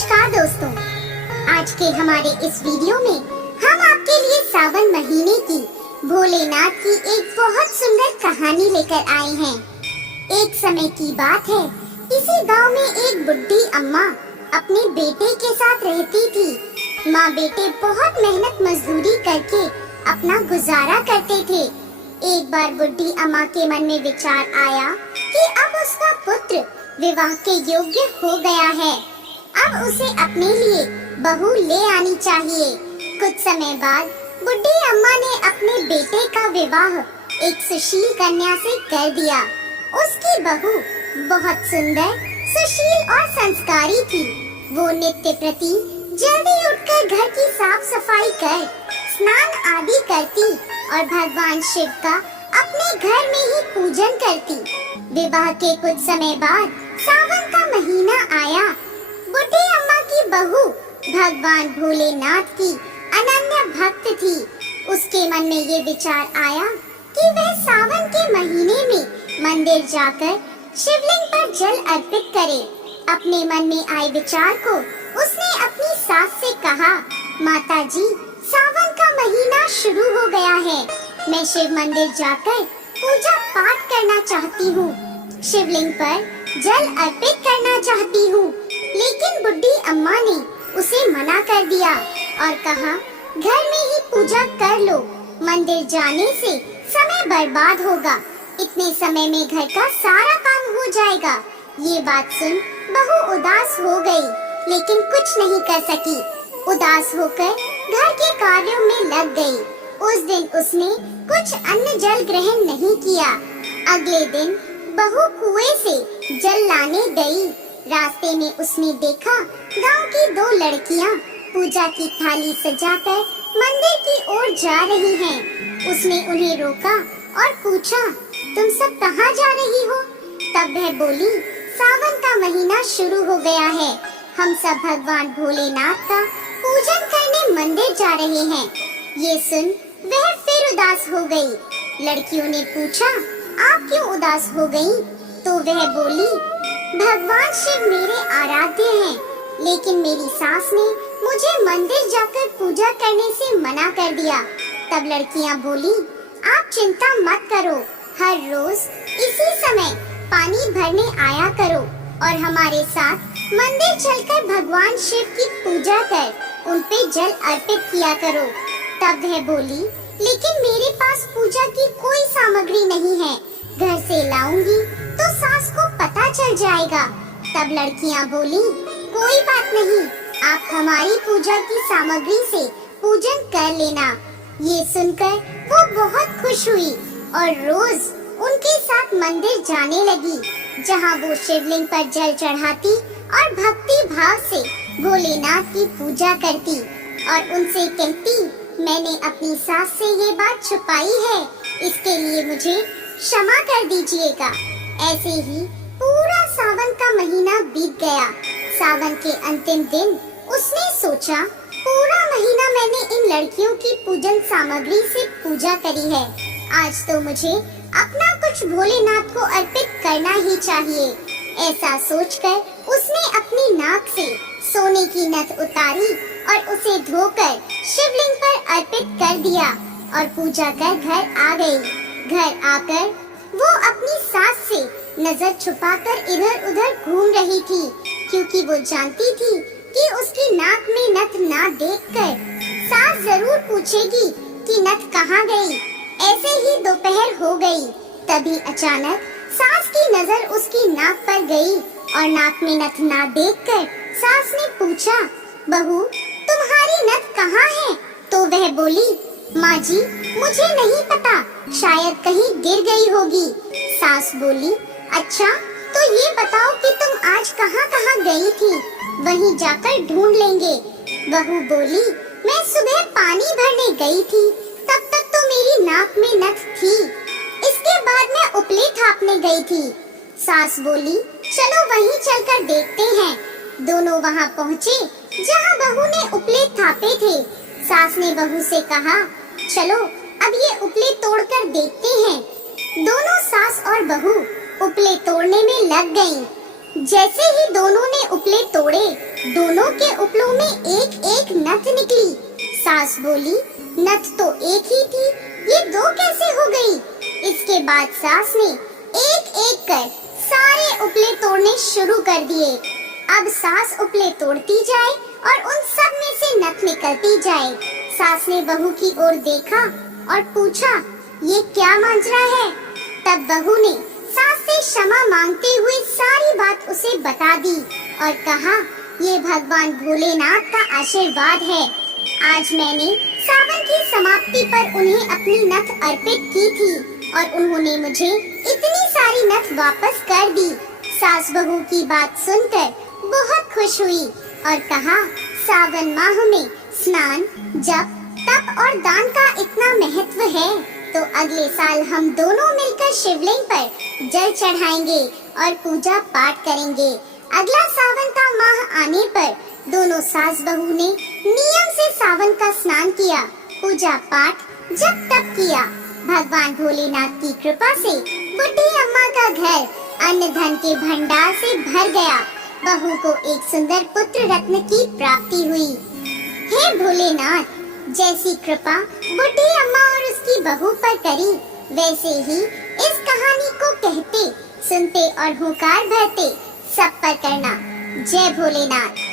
नमस्कार दोस्तों, आज के हमारे इस वीडियो में हम आपके लिए सावन महीने की भोलेनाथ की एक बहुत सुंदर कहानी लेकर आए हैं। एक समय की बात है, इसी गांव में एक बुढ़ी अम्मा अपने बेटे के साथ रहती थी। माँ बेटे बहुत मेहनत मजदूरी करके अपना गुजारा करते थे। एक बार बुढ़ी अम्मा के मन में विचार आया कि अब उसका पुत्र विवाह के योग्य हो गया है, अब उसे अपने लिए बहू ले आनी चाहिए। कुछ समय बाद बुढ़ी अम्मा ने अपने बेटे का विवाह एक सुशील कन्या से कर दिया। उसकी बहू बहुत सुंदर, सुशील और संस्कारी थी। वो नित्य प्रति जल्दी उठकर घर की साफ सफाई कर स्नान आदि करती और भगवान शिव का अपने घर में ही पूजन करती। विवाह के कुछ समय बाद सावन का महीना आया। बुढ़ी अम्मा की बहू भगवान भोलेनाथ की अनन्य भक्त थी। उसके मन में ये विचार आया कि वह सावन के महीने में मंदिर जाकर शिवलिंग पर जल अर्पित करे। अपने मन में आए विचार को उसने अपनी सास से कहा, माता जी, सावन का महीना शुरू हो गया है, मैं शिव मंदिर जाकर पूजा पाठ करना चाहती हूँ, शिवलिंग पर जल अर्पित करना चाहती हूँ। लेकिन बुढ़ी अम्मा ने उसे मना कर दिया और कहा, घर में ही पूजा कर लो, मंदिर जाने से समय बर्बाद होगा, इतने समय में घर का सारा काम हो जाएगा। ये बात सुन बहू उदास हो गई, लेकिन कुछ नहीं कर सकी। उदास होकर घर के कार्यों में लग गई। उस दिन उसने कुछ अन्न जल ग्रहण नहीं किया। अगले दिन बहू कुएं से जल लाने गई। रास्ते में उसने देखा गांव की दो लड़कियां पूजा की थाली सजाकर मंदिर की ओर जा रही हैं। उसने उन्हें रोका और पूछा, तुम सब कहाँ जा रही हो? तब वह बोली, सावन का महीना शुरू हो गया है, हम सब भगवान भोलेनाथ का पूजन करने मंदिर जा रहे हैं। ये सुन वह फिर उदास हो गई। लड़कियों ने पूछा, आप क्यों उदास हो गई? तो वह बोली, भगवान शिव मेरे आराध्य हैं, लेकिन मेरी सास ने मुझे मंदिर जाकर पूजा करने से मना कर दिया। तब लड़कियां बोली, आप चिंता मत करो, हर रोज इसी समय पानी भरने आया करो और हमारे साथ मंदिर चलकर भगवान शिव की पूजा कर उन पे जल अर्पित किया करो। तब वह बोली, लेकिन मेरे पास पूजा की कोई सामग्री नहीं है, घर से लाऊंगी तो सास को पता चल जाएगा। तब लड़कियां बोली, कोई बात नहीं, आप हमारी पूजा की सामग्री से पूजन कर लेना। ये सुनकर वो बहुत खुश हुई और रोज उनके साथ मंदिर जाने लगी, जहाँ वो शिवलिंग पर जल चढ़ाती और भक्ति भाव से भोलेनाथ की पूजा करती और उनसे कहती, मैंने अपनी सास से ये बात छुपाई है, इसके लिए मुझे क्षमा कर दीजिएगा। ऐसे ही पूरा सावन का महीना बीत गया। सावन के अंतिम दिन उसने सोचा, पूरा महीना मैंने इन लड़कियों की पूजन सामग्री से पूजा करी है, आज तो मुझे अपना कुछ भोलेनाथ को अर्पित करना ही चाहिए। ऐसा सोचकर उसने अपनी नाक से सोने की नथ उतारी और उसे धोकर शिवलिंग पर अर्पित कर दिया और पूजा कर घर आ गई। घर आकर वो अपनी सास से नजर छुपाकर इधर उधर घूम रही थी, क्योंकि वो जानती थी कि उसकी नाक में नथ ना देखकर सास जरूर पूछेगी कि नथ कहाँ गई। ऐसे ही दोपहर हो गई। तभी अचानक सास की नजर उसकी नाक पर गई और नाक में नथ ना देखकर सास ने पूछा, बहू, तुम्हारी नथ कहाँ है? तो वह बोली, माँ जी, मुझे नहीं पता, शायद कहीं गिर गई होगी। सास बोली, अच्छा, तो ये बताओ कि तुम आज कहाँ कहाँ गई थी, वहीं जाकर ढूंढ लेंगे। बहू बोली, मैं सुबह पानी भरने गई थी, तब तक तो मेरी नाक में नथ थी, इसके बाद मैं उपले थापने गई थी। सास बोली, चलो वहीं चलकर देखते हैं। दोनों वहाँ पहुँचे जहाँ बहू ने उपले थापे थे। सास ने बहू से कहा, चलो अब ये उपले तोड़कर देखते हैं। दोनों सास और बहू उपले तोड़ने में लग गईं। जैसे ही दोनों ने उपले तोड़े, दोनों के उपलों में एक एक नथ निकली। सास बोली, नथ तो एक ही थी, ये दो कैसे हो गई? इसके बाद सास ने एक एक कर सारे उपले तोड़ने शुरू कर दिए। अब सास उपले तोड़ती जाए और उन सब में से नथ निकलती जाए। सास ने बहू की ओर देखा और पूछा, ये क्या मांजरा है? तब बहू ने सास से क्षमा मांगते हुए सारी बात उसे बता दी और कहा, ये भगवान भोलेनाथ का आशीर्वाद है। आज मैंने सावन की समाप्ति पर उन्हें अपनी नथ अर्पित की थी और उन्होंने मुझे इतनी सारी नथ वापस कर दी। सास बहू की बात सुनकर बहुत खुश हुई और कहा, सावन माह में स्नान, जप, तप और दान का इतना महत्व है तो अगले साल हम दोनों मिलकर शिवलिंग पर जल चढ़ाएंगे और पूजा पाठ करेंगे। अगला सावन का माह आने पर दोनों सास बहू ने नियम से सावन का स्नान किया, पूजा पाठ, जप तप किया। भगवान भोलेनाथ की कृपा से बुड्ढी अम्मा का घर अन्न धन के भंडार से भर गया। बहू को एक सुंदर पुत्र रत्न की प्राप्ति हुई। हे भोलेनाथ, जैसी कृपा बुड्ढी अम्मा और उसकी बहू पर करी, वैसे ही इस कहानी को कहते, सुनते और हुंकार भरते सब पर करना। जय भोलेनाथ।